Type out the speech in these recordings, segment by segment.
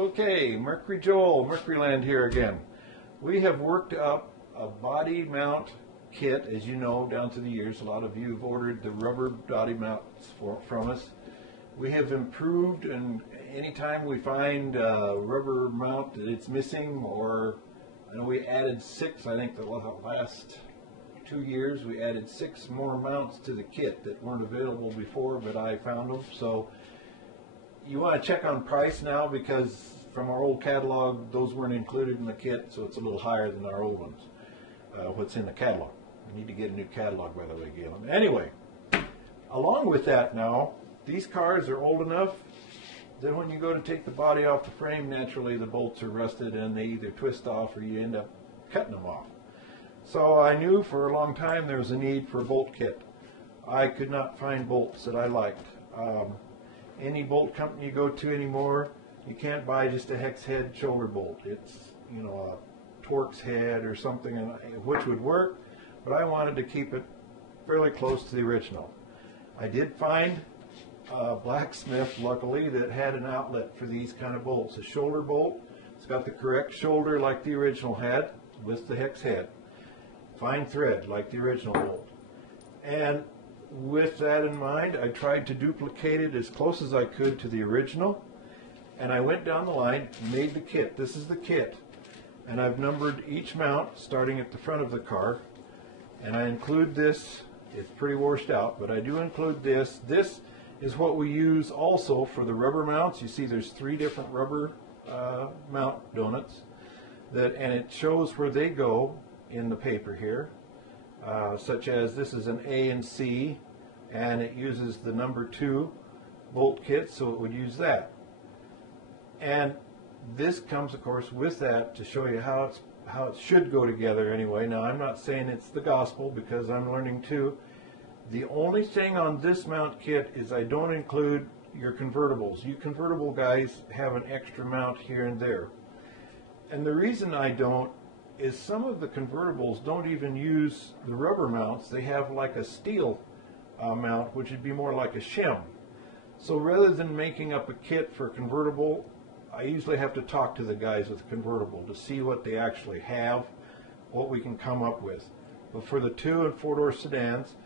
Okay, Mercury Joel, Mercury Land here again. We have worked up a body mount kit, as you know, down through the years. A lot of you have ordered the rubber body mounts from us. We have improved, and anytime we find a rubber mount that it's missing, or I know we added 6, I think the last 2 years, we added 6 more mounts to the kit that weren't available before, but I found them. So you want to check on price now, because from our old catalog, those weren't included in the kit, so it's a little higher than our old ones, what's in the catalog. We need to get a new catalog, by the way, Galen. Anyway, along with that now, these cars are old enough that when you go to take the body off the frame, naturally the bolts are rusted and they either twist off or you end up cutting them off. So I knew for a long time there was a need for a bolt kit. I could not find bolts that I liked. Any bolt company you go to anymore, you can't buy just a hex head shoulder bolt. It's, you know, a Torx head or something, which would work, but I wanted to keep it fairly close to the original. I did find a blacksmith, luckily, that had an outlet for these kind of bolts. A shoulder bolt, it's got the correct shoulder like the original had with the hex head. Fine thread like the original bolt. And with that in mind, I tried to duplicate it as close as I could to the original, and I went down the line, made the kit. This is the kit, and I've numbered each mount starting at the front of the car, and I include this. It's pretty washed out, but I do include this. This is what we use also for the rubber mounts. You see there's 3 different rubber mount donuts, and it shows where they go in the paper here. Such as this is an A and C, and it uses the number 2 bolt kit, so it would use that. And this comes, of course, with that to show you how it should go together anyway. Now, I'm not saying it's the gospel, because I'm learning too. The only thing on this mount kit is I don't include your convertibles. You convertible guys have an extra mount here and there. And the reason I don't is some of the convertibles don't even use the rubber mounts. They have like a steel mount, which would be more like a shim. So rather than making up a kit for a convertible, I usually have to talk to the guys with the convertible to see what they actually have, what we can come up with. But for the 2 and 4-door sedans,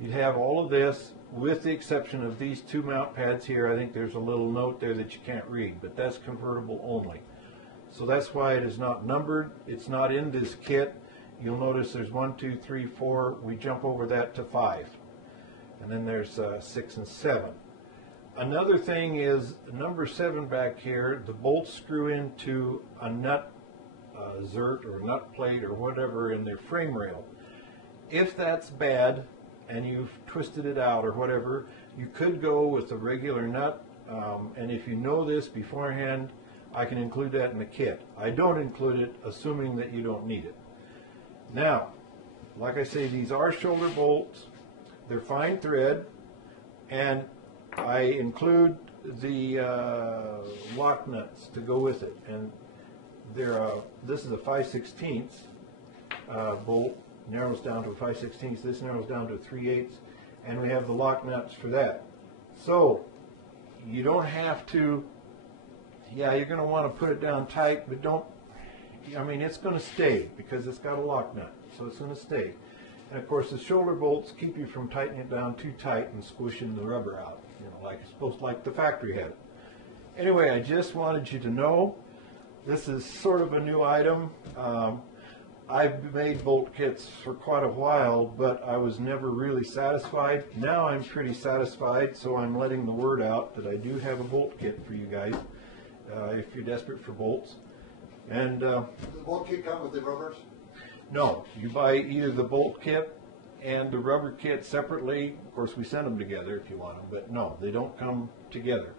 you'd have all of this, with the exception of these 2 mount pads here. I think there's a little note there that you can't read, but that's convertible only. So that's why it is not numbered. It's not in this kit. You'll notice there's 1, 2, 3, 4. We jump over that to 5. And then there's 6 and 7. Another thing is number 7 back here, the bolts screw into a nut zert or nut plate or whatever in their frame rail. If that's bad and you've twisted it out or whatever, you could go with a regular nut. And if you know this beforehand, I can include that in the kit. I don't include it, assuming that you don't need it. Now, like I say, these are shoulder bolts. They're fine thread, and I include the lock nuts to go with it. And this is a 5/16 bolt, narrows down to a 5/16. This narrows down to a 3/8, and we have the lock nuts for that. So you don't have to. Yeah, you're going to want to put it down tight, but don't, I mean, it's going to stay because it's got a lock nut, so it's going to stay. And of course, the shoulder bolts keep you from tightening it down too tight and squishing the rubber out, you know, like it's supposed to, like the factory had it. Anyway, I just wanted you to know this is sort of a new item. I've made bolt kits for quite a while, but I was never really satisfied. Now I'm pretty satisfied, so I'm letting the word out that I do have a bolt kit for you guys. If you're desperate for bolts. And does the bolt kit come with the rubbers? No, you buy either the bolt kit and the rubber kit separately. Of course, we send them together if you want them, but no, they don't come together.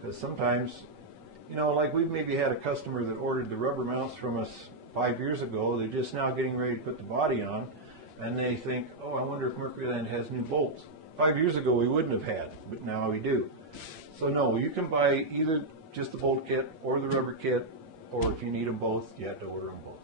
Because sometimes, you know, like we've maybe had a customer that ordered the rubber mounts from us 5 years ago. They're just now getting ready to put the body on, and they think, oh, I wonder if Mercury Land has new bolts. 5 years ago we wouldn't have had, but now we do. So no, you can buy either just the bolt kit or the rubber kit, or if you need them both, you have to order them both.